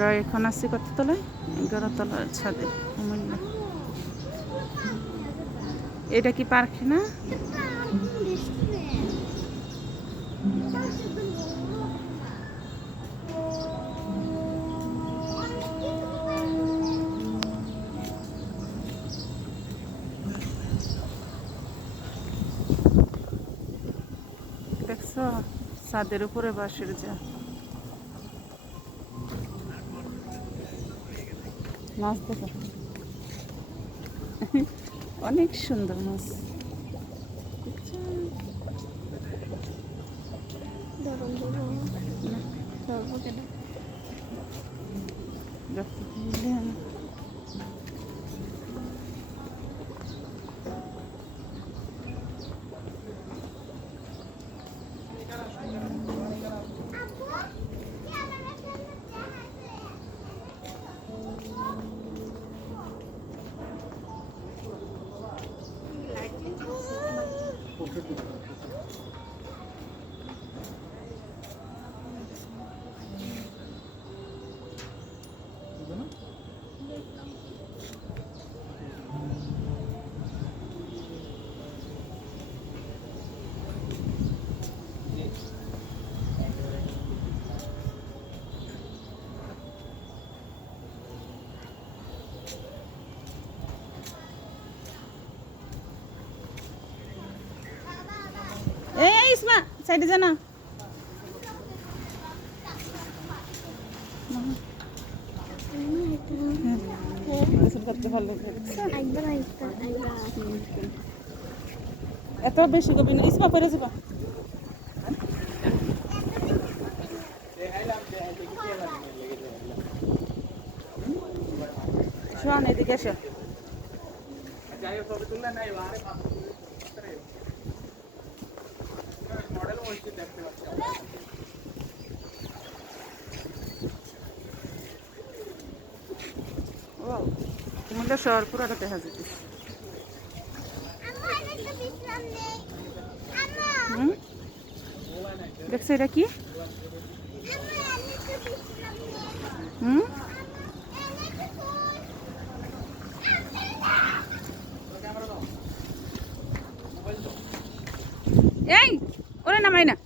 আমরা এখন আছি কত তলায়? 11 তলার ছাদে কুমিল্লা। এটা কি পার্ক না? দেখছো ছাদের উপরে বাঁশের যা মাছ দেখো, অনেক সুন্দর মাছ। এই ইসমা সাইডে যা না। এত বেশি কবি না, ইসমা পরে যাবা। শোন এদিকে এসো। কুমিল্লা শহর পুরোটা দেখা যেতে। দেখছো এটা কি? এই ওরে নামাই না।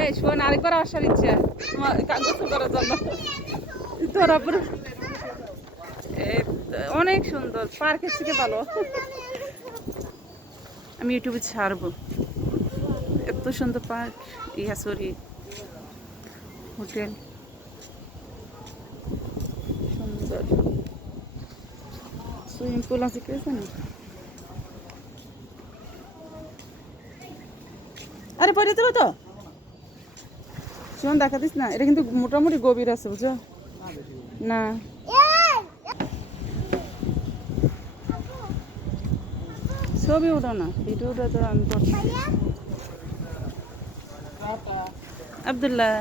এই শোন, আরেকবার আসার ইচ্ছে গোসল করার জন্য। তোরা পুরো অনেক সুন্দর, পার্কের থেকে ভালো। আমি ইউটিউবে ছাড়বো, এত সুন্দর পার্ক। ইয়া সরি হোটেল, সুন্দর সুইমিং পুল আছে, কি আছে না? আরে পরে যাবে তো শোন, দেখা দিস না। এটা কিন্তু মোটামুটি গভীর আছে, বুঝো না? ছবি ওঠো না, ভিডিওটা তো আমি করছি। আব্দুল্লাহ